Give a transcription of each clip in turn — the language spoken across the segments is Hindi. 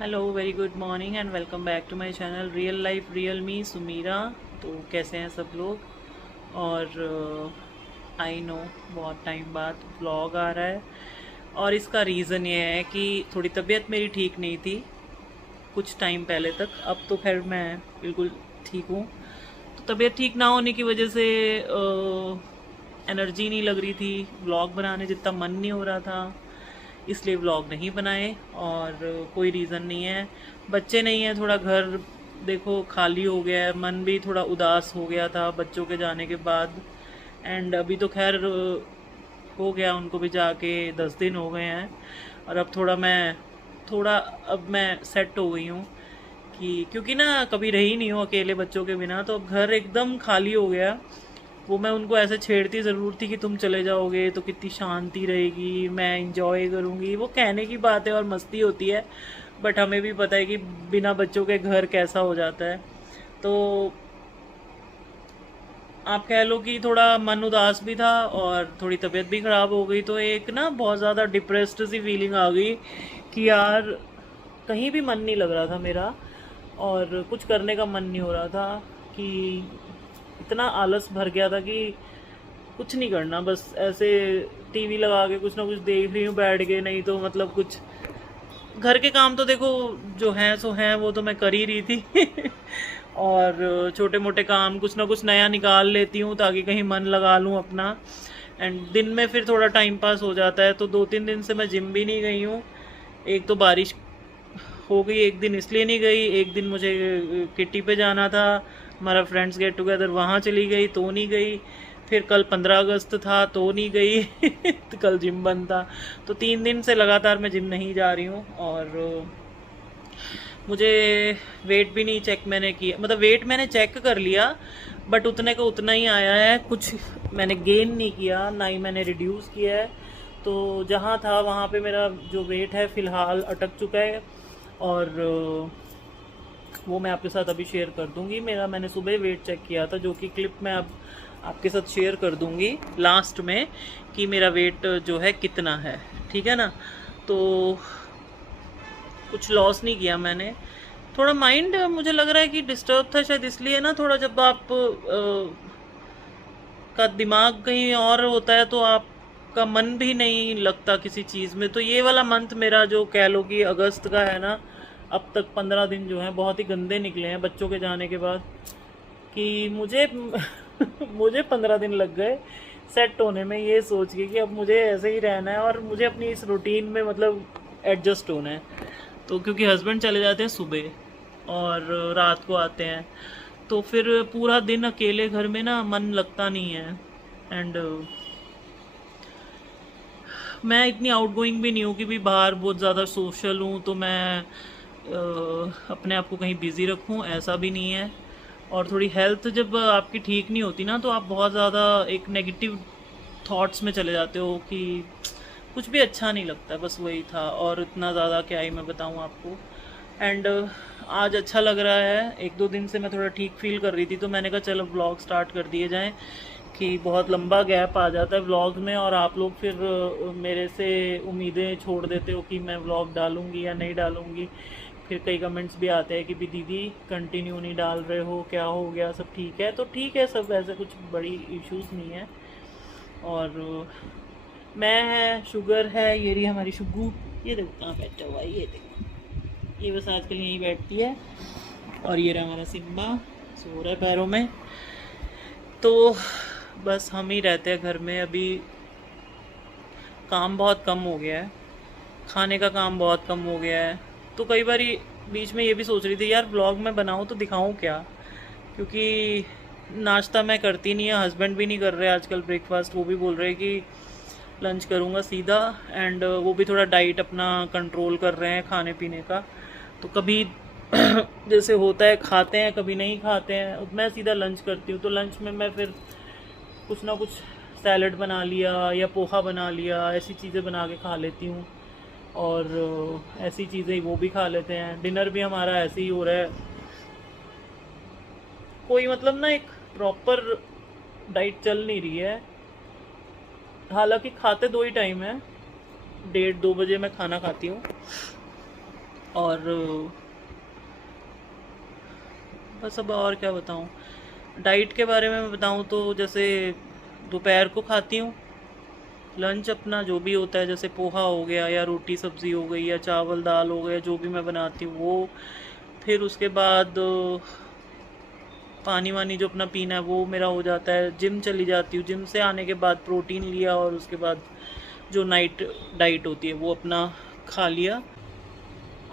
Hello very good morning and welcome back to my channel real life real me Sumira. तो कैसे हैं सब लोग। और आई नो बहुत टाइम बाद व्लॉग आ रहा है और इसका रीज़न ये है कि थोड़ी तबीयत मेरी ठीक नहीं थी कुछ टाइम पहले तक। अब तो खैर मैं बिल्कुल ठीक हूँ। तो तबीयत ठीक ना होने की वजह से एनर्जी नहीं लग रही थी, व्लॉग बनाने जितना मन नहीं हो रहा था, इसलिए व्लॉग नहीं बनाए। और कोई रीज़न नहीं है, बच्चे नहीं है, थोड़ा घर देखो खाली हो गया है, मन भी थोड़ा उदास हो गया था बच्चों के जाने के बाद। एंड अभी तो खैर हो गया, उनको भी जाके 10 दिन हो गए हैं। और अब थोड़ा अब मैं सेट हो गई हूँ कि क्योंकि ना कभी रही नहीं हूँ अकेले बच्चों के बिना, तो अब घर एकदम खाली हो गया। वो मैं उनको ऐसे छेड़ती ज़रूर थी कि तुम चले जाओगे तो कितनी शांति रहेगी, मैं इंजॉय करूँगी। वो कहने की बात है और मस्ती होती है, बट हमें भी पता है कि बिना बच्चों के घर कैसा हो जाता है। तो आप कह लो कि थोड़ा मन उदास भी था और थोड़ी तबीयत भी ख़राब हो गई, तो एक ना बहुत ज़्यादा डिप्रेस्ड सी फीलिंग आ गई कि यार कहीं भी मन नहीं लग रहा था मेरा और कुछ करने का मन नहीं हो रहा था। कि इतना आलस भर गया था कि कुछ नहीं करना, बस ऐसे टीवी लगा के कुछ ना कुछ देख रही हूँ बैठ के, नहीं तो मतलब कुछ घर के काम तो देखो जो हैं सो हैं, वो तो मैं कर ही रही थी और छोटे मोटे काम कुछ ना कुछ नया निकाल लेती हूँ ताकि कहीं मन लगा लूँ अपना। एंड दिन में फिर थोड़ा टाइम पास हो जाता है। तो 2-3 दिन से मैं जिम भी नहीं गई हूँ। एक तो बारिश हो गई, एक दिन इसलिए नहीं गई, एक दिन मुझे किट्टी पे जाना था, हमारा फ्रेंड्स गेट टुगेदर, वहाँ चली गई तो नहीं गई। फिर कल 15 अगस्त था तो नहीं गई तो कल जिम बंद था। तो 3 दिन से लगातार मैं जिम नहीं जा रही हूँ। और मुझे वेट भी नहीं चेक मैंने किया, मतलब वेट मैंने चेक कर लिया बट उतने का उतना ही आया है, कुछ मैंने गेन नहीं किया, ना ही मैंने रिड्यूस किया है। तो जहाँ था वहाँ पे मेरा जो वेट है फ़िलहाल अटक चुका है। और वो मैं आपके साथ अभी शेयर कर दूंगी। मैंने सुबह वेट चेक किया था, जो कि क्लिप मैं अब आपके साथ शेयर कर दूंगी लास्ट में कि मेरा वेट जो है कितना है, ठीक है ना। तो कुछ लॉस नहीं किया मैंने। थोड़ा माइंड मुझे लग रहा है कि डिस्टर्ब था शायद, इसलिए ना थोड़ा जब आप का दिमाग कहीं और होता है तो आपका मन भी नहीं लगता किसी चीज़ में। तो ये वाला मंथ मेरा जो कह लो कि अगस्त का है ना, अब तक 15 दिन जो हैं बहुत ही गंदे निकले हैं बच्चों के जाने के बाद। कि मुझे मुझे 15 दिन लग गए सेट होने में, ये सोच के कि अब मुझे ऐसे ही रहना है और मुझे अपनी इस रूटीन में मतलब एडजस्ट होना है। तो क्योंकि हस्बैंड चले जाते हैं सुबह और रात को आते हैं, तो फिर पूरा दिन अकेले घर में ना मन लगता नहीं है। एंड मैं इतनी आउटगोइंग भी नहीं हूँ कि भी बाहर बहुत ज़्यादा सोशल हूँ, तो मैं अपने आप को कहीं बिज़ी रखूँ, ऐसा भी नहीं है। और थोड़ी हेल्थ जब आपकी ठीक नहीं होती ना, तो आप बहुत ज़्यादा एक नेगेटिव थॉट्स में चले जाते हो कि कुछ भी अच्छा नहीं लगता, बस वही था। और इतना ज़्यादा क्या ही मैं बताऊँ आपको। एंड आज अच्छा लग रहा है, 1-2 दिन से मैं थोड़ा ठीक फील कर रही थी, तो मैंने कहा चलो व्लॉग स्टार्ट कर दिए जाएं। कि बहुत लंबा गैप आ जाता है व्लॉग में और आप लोग फिर मेरे से उम्मीदें छोड़ देते हो कि मैं व्लॉग डालूंगी या नहीं डालूंगी। फिर कई कमेंट्स भी आते हैं कि भी दीदी कंटिन्यू नहीं डाल रहे हो, क्या हो गया, सब ठीक है? तो ठीक है, सब ऐसे कुछ बड़ी इश्यूज नहीं है। और मैं है, शुगर है, ये रही हमारी शुगू, ये देखो कहाँ बैठा हुआ है, ये देखो, ये बस आजकल यहीं बैठती है। और ये रहा हमारा सिम्बा, सो रहा है पैरों में। तो बस हम ही रहते हैं घर में अभी। काम बहुत कम हो गया है, खाने का काम बहुत कम हो गया है। तो कई बार बीच में ये भी सोच रही थी यार ब्लॉग में बनाऊँ तो दिखाऊँ क्या, क्योंकि नाश्ता मैं करती नहीं है, हस्बैंड भी नहीं कर रहे आजकल ब्रेकफास्ट, वो भी बोल रहे हैं कि लंच करूँगा सीधा। एंड वो भी थोड़ा डाइट अपना कंट्रोल कर रहे हैं खाने पीने का। तो कभी जैसे होता है खाते हैं, कभी नहीं खाते हैं, मैं सीधा लंच करती हूँ। तो लंच में मैं फिर कुछ ना कुछ सैलड बना लिया या पोहा बना लिया, ऐसी चीज़ें बना के खा लेती हूँ। और ऐसी चीज़ें वो भी खा लेते हैं। डिनर भी हमारा ऐसे ही हो रहा है, कोई मतलब ना एक प्रॉपर डाइट चल नहीं रही है। हालांकि खाते 2 ही टाइम है, 1:30-2 बजे मैं खाना खाती हूँ। और बस अब और क्या बताऊँ। डाइट के बारे में मैं बताऊँ तो जैसे दोपहर को खाती हूँ लंच अपना जो भी होता है, जैसे पोहा हो गया या रोटी सब्ज़ी हो गई या चावल दाल हो गया, जो भी मैं बनाती हूँ वो। फिर उसके बाद पानी वानी जो अपना पीना है वो मेरा हो जाता है। जिम चली जाती हूँ, जिम से आने के बाद प्रोटीन लिया और उसके बाद जो नाइट डाइट होती है वो अपना खा लिया।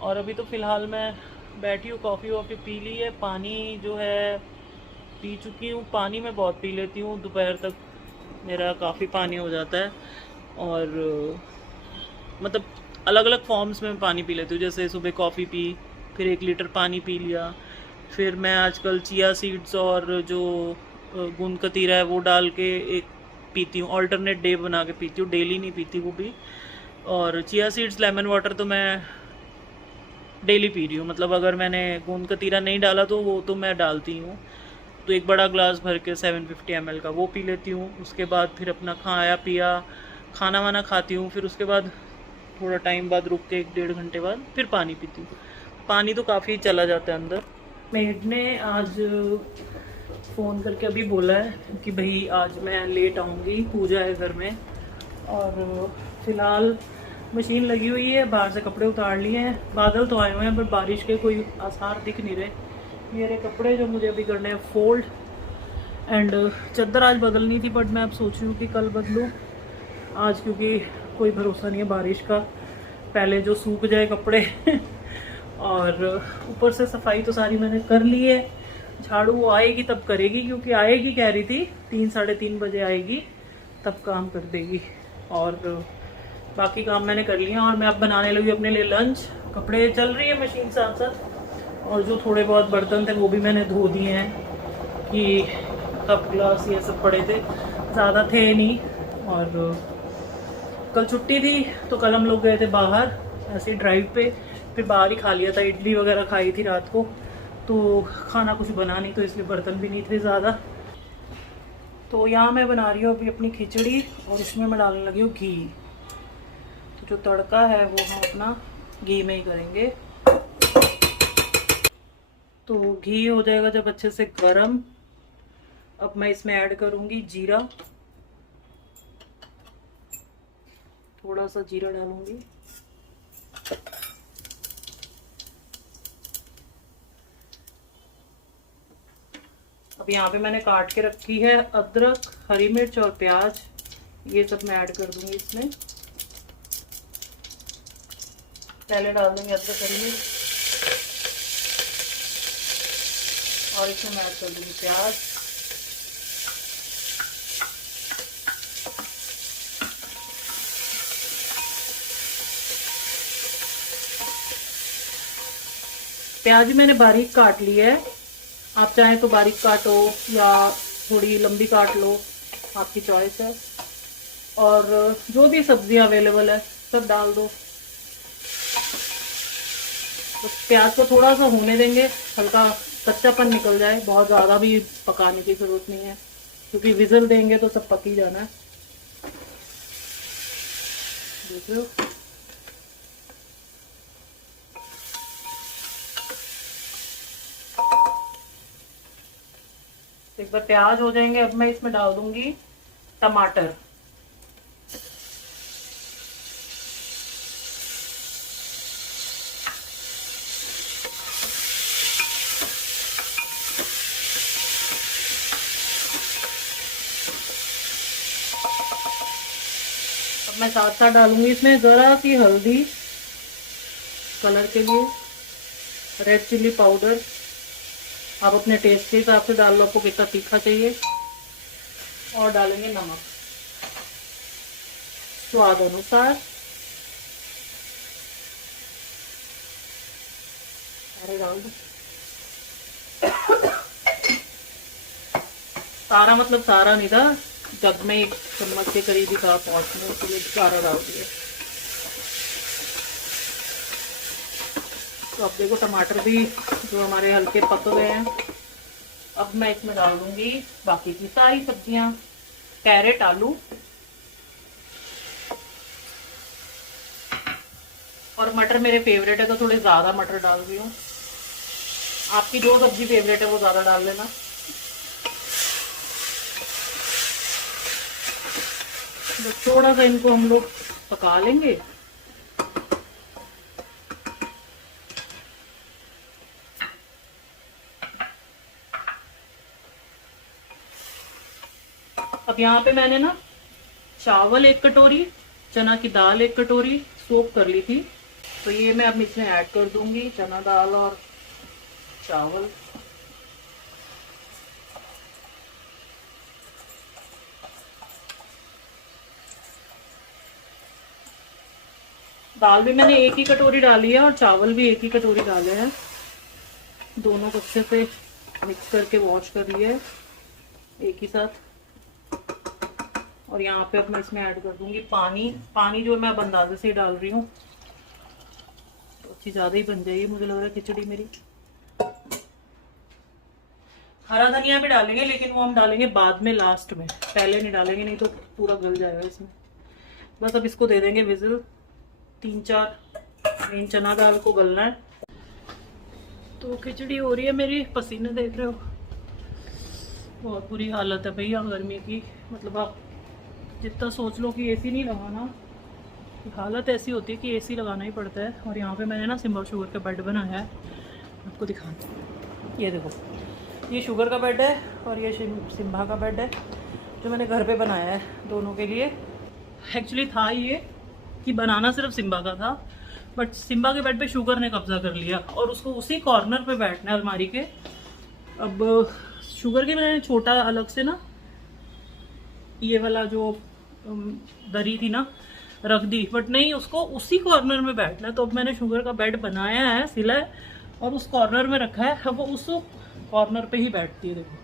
और अभी तो फ़िलहाल मैं बैठी हूँ, कॉफ़ी वॉफ़ी पी ली है, पानी जो है पी चुकी हूँ। पानी मैं बहुत पी लेती हूँ, दोपहर तक मेरा काफ़ी पानी हो जाता है। और मतलब अलग अलग फॉर्म्स में पानी पी लेती हूँ, जैसे सुबह कॉफ़ी पी, फिर 1 लीटर पानी पी लिया। फिर मैं आजकल चिया सीड्स और जो गूंद कतीरा है वो डाल के एक पीती हूँ, ऑल्टरनेट डे बना के पीती हूँ, डेली नहीं पीती वो भी। और चिया सीड्स लेमन वाटर तो मैं डेली पी रही हूँ, मतलब अगर मैंने गोंद कतीरा नहीं डाला तो वो तो मैं डालती हूँ। तो एक बड़ा ग्लास भर के 750 ml का वो पी लेती हूँ। उसके बाद फिर अपना खाया पिया, खाना वाना खाती हूँ, फिर उसके बाद थोड़ा टाइम बाद रुक के 1 डेढ़ घंटे बाद फिर पानी पीती हूँ। पानी तो काफ़ी चला जाता है अंदर। मेड ने आज फ़ोन करके अभी बोला है कि भाई आज मैं लेट आऊँगी, पूजा है घर में। और फिलहाल मशीन लगी हुई है, बाहर से कपड़े उतार लिए हैं। बादल तो आए हुए हैं पर बारिश के कोई आसार दिख नहीं रहे। मेरे कपड़े जो मुझे अभी करने हैं फोल्ड। एंड चादर आज बदलनी थी बट मैं अब सोच रही हूँ कि कल बदलूँ आज, क्योंकि कोई भरोसा नहीं है बारिश का, पहले जो सूख जाए कपड़े। और ऊपर से सफाई तो सारी मैंने कर ली है, झाड़ू वो आएगी तब करेगी, क्योंकि आएगी कह रही थी 3 साढ़े 3 बजे आएगी तब काम कर देगी। और बाकी काम मैंने कर लिया और मैं अब बनाने लगी अपने लिए लंच। कपड़े चल रही है मशीन साथ साथ, और जो थोड़े बहुत बर्तन थे वो भी मैंने धो दिए हैं कि कप ग्लास ये सब पड़े थे, ज़्यादा थे नहीं। और कल छुट्टी थी तो कल हम लोग गए थे बाहर ऐसे ड्राइव पे, फिर बाहर ही खा लिया था, इडली वगैरह खाई थी रात को, तो खाना कुछ बना नहीं, तो इसलिए बर्तन भी नहीं थे ज़्यादा। तो यहाँ मैं बना रही हूँ अभी अपनी खिचड़ी और उसमें मैं डालने लगी हूँ घी। तो जो तड़का है वो हम अपना घी में ही करेंगे। तो घी हो जाएगा जब अच्छे से गरम, अब मैं इसमें ऐड करूँगी जीरा, थोड़ा सा जीरा डालूंगी। अब यहाँ पे मैंने काट के रखी है अदरक, हरी मिर्च और प्याज, ये सब मैं ऐड कर दूंगी इसमें। पहले डाल दूंगी अदरक हरी मिर्च और इसमें मैं ऐड कर दूंगी प्याज। प्याज भी मैंने बारीक काट ली है, आप चाहें तो बारीक काटो या थोड़ी लंबी काट लो, आपकी चॉइस है। और जो भी सब्जियां अवेलेबल है सब डाल दो। तो प्याज को थोड़ा सा होने देंगे, हल्का कच्चापन निकल जाए, बहुत ज़्यादा भी पकाने की ज़रूरत नहीं है, क्योंकि विजिल देंगे तो सब पक ही जाना है। देख लो एक बार प्याज हो जाएंगे, अब मैं इसमें डाल दूंगी टमाटर। अब मैं साथ साथ डालूंगी इसमें जरा सी हल्दी कलर के लिए, रेड चिल्ली पाउडर, आप अपने टेस्ट के हिसाब से डाल लो, आपको कितना तीखा चाहिए। और डालेंगे नमक स्वाद अनुसार। अरे डाल दो सारा, मतलब सारा नहीं था, जब में 1 चम्मच के करीब ही था पहुंचने के लिए सारा डाल दिया। तो अब देखो टमाटर भी जो हमारे हल्के पक गए हैं। अब मैं इसमें डाल दूंगी बाकी की सारी सब्जियां, कैरेट, आलू, और और मटर मेरे फेवरेट है तो थोड़े ज़्यादा मटर डाल रही हूँ। आपकी जो सब्जी फेवरेट है वो ज़्यादा डाल लेना। तो थोड़ा सा इनको हम लोग पका लेंगे। अब यहाँ पे मैंने ना चावल 1 कटोरी, चना की दाल 1 कटोरी सोक कर ली थी, तो ये मैं अब इसमें ऐड कर दूंगी, चना दाल और चावल। दाल भी मैंने 1 ही कटोरी डाली है और चावल भी 1 ही कटोरी डाले हैं। दोनों को अच्छे से मिक्स करके वॉश कर लिया है एक ही साथ। और यहाँ पे अब मैं इसमें ऐड कर दूंगी पानी। पानी जो मैं अब अंदाजे से ही डाल रही हूँ, तो अच्छी ज़्यादा ही बन जाएगी मुझे लग रहा है खिचड़ी मेरी। हरा धनिया भी डालेंगे लेकिन वो हम डालेंगे बाद में, लास्ट में, पहले नहीं डालेंगे, नहीं तो पूरा गल जाएगा इसमें। बस अब इसको दे देंगे विजिल 3-4। मेन चना दाल को गलना है। तो खिचड़ी हो रही है मेरी, पसीने देख रहे हो, बहुत बुरी हालत है भैया गर्मी की। मतलब आप जितना सोच लो कि एसी नहीं लगाना, हालत ऐसी होती है कि एसी लगाना ही पड़ता है। और यहाँ पे मैंने ना सिम्बा शुगर का बेड बनाया है, आपको दिखाती हूँ। ये देखो, ये शुगर का बेड है और ये सिम्बा का बेड है जो मैंने घर पे बनाया है दोनों के लिए। एक्चुअली था ये कि बनाना सिर्फ सिम्बा का था, बट सिम्बा के बेड पे शुगर ने कब्जा कर लिया और उसको उसी कॉर्नर पे बैठना है अलमारी के। अब शुगर के मैंने छोटा अलग से ना ये वाला जो दरी थी ना रख दी, बट नहीं, उसको उसी कॉर्नर में बैठना है। तो अब मैंने शुगर का बेड बनाया है, सिला है और उस कॉर्नर में रखा है। अब वो उस कॉर्नर पे ही बैठती है। देखो,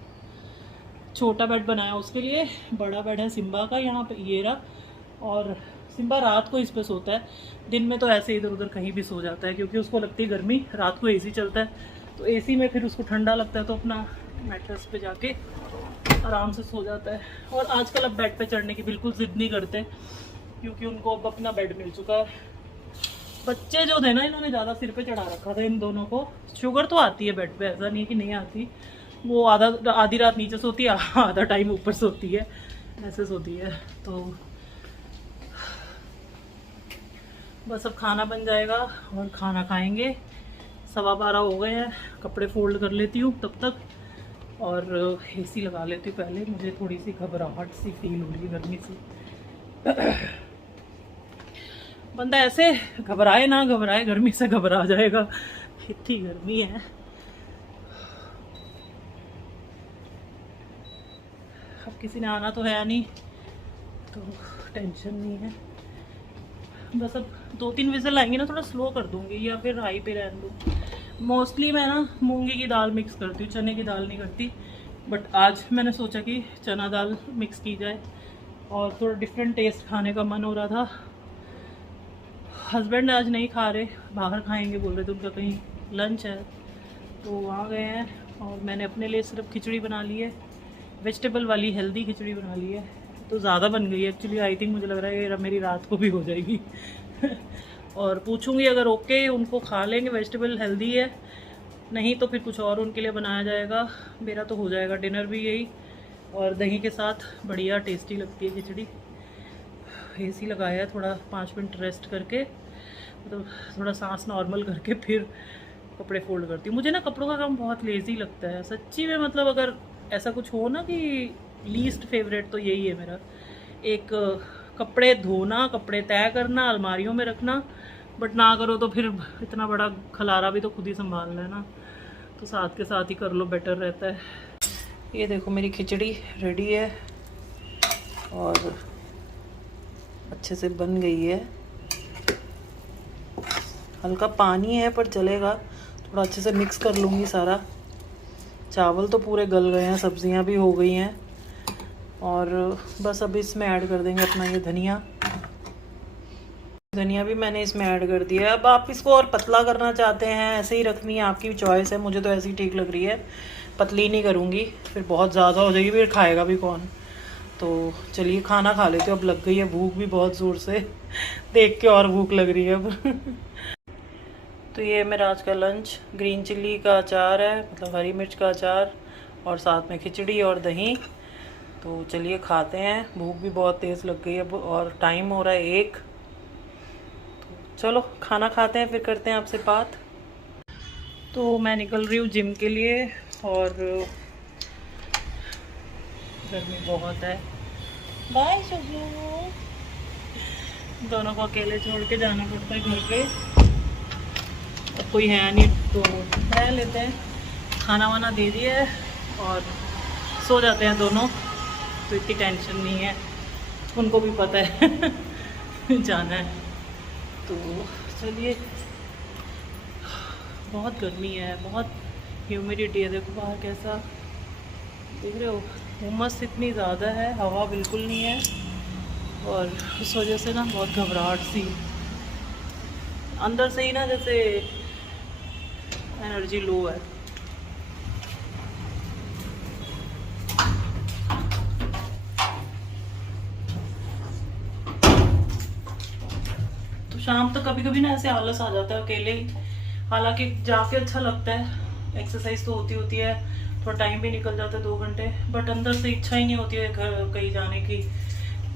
छोटा बेड बनाया उसके लिए, बड़ा बेड है सिम्बा का यहाँ पे, ये रहा। और सिम्बा रात को इस पे सोता है, दिन में तो ऐसे इधर उधर कहीं भी सो जाता है क्योंकि उसको लगती है गर्मी। रात को एसी चलता है तो एसी में फिर उसको ठंडा लगता है, तो अपना मैट्रेस पे जाके आराम से सो जाता है। और आजकल अब बेड पे चढ़ने की बिल्कुल जिद नहीं करते क्योंकि उनको अब अपना बेड मिल चुका है। बच्चे जो थे ना, इन्होंने ज़्यादा सिर पे चढ़ा रखा था इन दोनों को। शुगर तो आती है बेड पे, ऐसा नहीं है कि नहीं आती। वो आधी रात नीचे सोती है, आधा टाइम ऊपर सोती है, ऐसे सोती है। तो बस अब खाना बन जाएगा और खाना खाएंगे। 12:15 हो गए हैं। कपड़े फोल्ड कर लेती हूँ तब तक और एसी लगा लेती हूँ पहले। मुझे थोड़ी सी घबराहट सी फील हो रही है गर्मी से। बंदा ऐसे घबराए ना घबराए, गर्मी से घबरा जाएगा, इतनी गर्मी है। अब किसी ने आना तो है नहीं तो टेंशन नहीं है। बस अब 2-3 विजिल आएंगे ना, थोड़ा स्लो कर दूंगी या फिर हाई पे रहने दूँ। मोस्टली मैं ना मूंगी की दाल मिक्स करती हूँ, चने की दाल नहीं करती। बट आज मैंने सोचा कि चना दाल मिक्स की जाए और थोड़ा डिफरेंट टेस्ट खाने का मन हो रहा था। हस्बैंड आज नहीं खा रहे, बाहर खाएंगे बोल रहे थे, उनका कहीं लंच है तो वहाँ गए हैं। और मैंने अपने लिए सिर्फ खिचड़ी बना ली है, वेजिटेबल वाली हेल्दी खिचड़ी बना ली है। तो ज़्यादा बन गई है एक्चुअली, आई थिंक मुझे लग रहा है ये मेरी रात को भी हो जाएगी। और पूछूंगी अगर ओके उनको खा लेंगे, वेजिटेबल हेल्दी है, नहीं तो फिर कुछ और उनके लिए बनाया जाएगा। मेरा तो हो जाएगा डिनर भी यही, और दही के साथ बढ़िया टेस्टी लगती है खिचड़ी। एसी लगाया है, थोड़ा 5 मिनट रेस्ट करके, मतलब थोड़ा सांस नॉर्मल करके फिर कपड़े फोल्ड करती हूँ। मुझे ना कपड़ों का काम बहुत लेज़ी लगता है सच्ची में। मतलब अगर ऐसा कुछ हो ना कि लीस्ट फेवरेट तो यही है मेरा। एक कपड़े धोना, कपड़े तय करना, अलमारियों में रखना, बट ना करो तो फिर इतना बड़ा खलारा भी तो खुद ही संभालना है ना, तो साथ के साथ ही कर लो, बेटर रहता है। ये देखो मेरी खिचड़ी रेडी है और अच्छे से बन गई है। हल्का पानी है पर चलेगा, थोड़ा अच्छे से मिक्स कर लूँगी सारा। चावल तो पूरे गल गए हैं, सब्जियां भी हो गई हैं और बस अभी इसमें ऐड कर देंगे अपना ये धनिया। धनिया भी मैंने इसमें ऐड कर दिया है। अब आप इसको और पतला करना चाहते हैं, ऐसे ही रखनी है, आपकी चॉइस है। मुझे तो ऐसी ही ठीक लग रही है, पतली नहीं करूँगी, फिर बहुत ज़्यादा हो जाएगी, फिर खाएगा भी कौन। तो चलिए खाना खा लेते हो, अब लग गई है भूख भी बहुत ज़ोर से, देख के और भूख लग रही है अब। तो ये मेरा आज का लंच ग्रीन चिल्ली का अचार है, मतलब हरी मिर्च का अचार, और साथ में खिचड़ी और दही। तो चलिए खाते हैं, भूख भी बहुत तेज़ लग गई है और टाइम हो रहा है 1। तो चलो खाना खाते हैं, फिर करते हैं आपसे बात। तो मैं निकल रही हूँ जिम के लिए, और गर्मी बहुत है। बाय शुभू। दोनों को अकेले छोड़ के जाना पड़ता है घर पे, अब कोई है नहीं तो रह लेते हैं। खाना वाना दे दिया है और सो जाते हैं दोनों, तो इतनी टेंशन नहीं है, उनको भी पता है जाना है। तो चलिए, बहुत गर्मी है, बहुत ह्यूमिडिटी है, देखो बाहर कैसा देख रहे हो, उमस इतनी ज़्यादा है, हवा बिल्कुल नहीं है, और इस वजह से ना बहुत घबराहट सी अंदर से ही ना, जैसे एनर्जी लो है। तो शाम तक कभी कभी ना ऐसे आलस आ जाता है अकेले ही, हालांकि जाके अच्छा लगता है, एक्सरसाइज तो होती है, थोड़ा टाइम भी निकल जाता है 2 घंटे, बट अंदर से इच्छा ही नहीं होती है घर कहीं जाने की,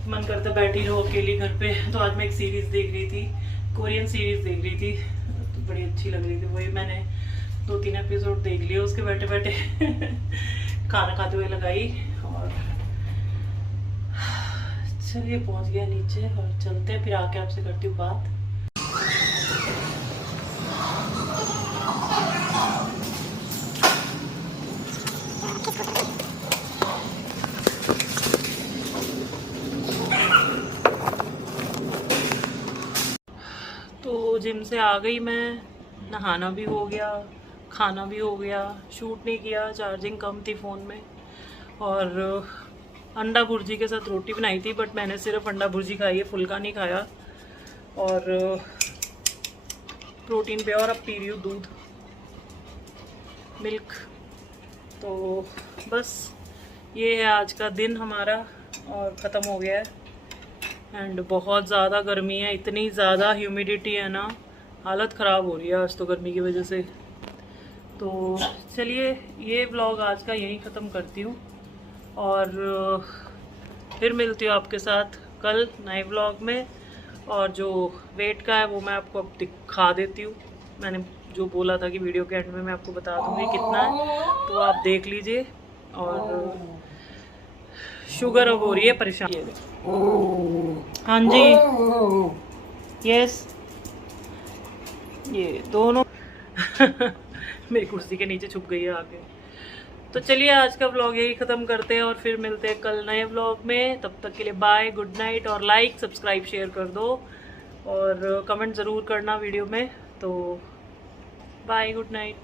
मन करता बैठी रहो अकेली घर पे। तो आज मैं एक सीरीज़ देख रही थी, कोरियन सीरीज़ देख रही थी, तो बड़ी अच्छी लग रही थी, वही मैंने 2-3 एपिसोड देख लिए उसके बैठे बैठे खाना खाते हुए लगाई। और चलिए पहुंच गया नीचे, और चलते हैं, फिर आके आपसे करती हूँ बात। तो जिम से आ गई मैं, नहाना भी हो गया, खाना भी हो गया, शूट नहीं किया, चार्जिंग कम थी फ़ोन में, और अंडा भुर्जी के साथ रोटी बनाई थी, बट मैंने सिर्फ अंडा भुर्जी खाई है, फुल्का नहीं खाया। और प्रोटीन पे, और अब पी रही हूँ दूध, मिल्क। तो बस ये है आज का दिन हमारा, और ख़त्म हो गया है। एंड बहुत ज़्यादा गर्मी है, इतनी ज़्यादा ह्यूमिडिटी है ना, हालत ख़राब हो रही है आज तो गर्मी की वजह से। तो चलिए ये व्लॉग आज का यहीं ख़त्म करती हूँ, और फिर मिलती हूँ आपके साथ कल नए व्लॉग में। और जो वेट का है वो मैं आपको अब दिखा देती हूँ, मैंने जो बोला था कि वीडियो के एंड में मैं आपको बता दूँगी कितना है, तो आप देख लीजिए। और शुगर अब हो रही है परेशान। हाँ जी, यस, ये दोनों मेरी कुर्सी के नीचे छुप गई है आके। तो चलिए आज का व्लॉग यही ख़त्म करते हैं, और फिर मिलते हैं कल नए व्लॉग में। तब तक के लिए बाय, गुड नाइट, और लाइक सब्सक्राइब शेयर कर दो, और कमेंट ज़रूर करना वीडियो में। तो बाय, गुड नाइट।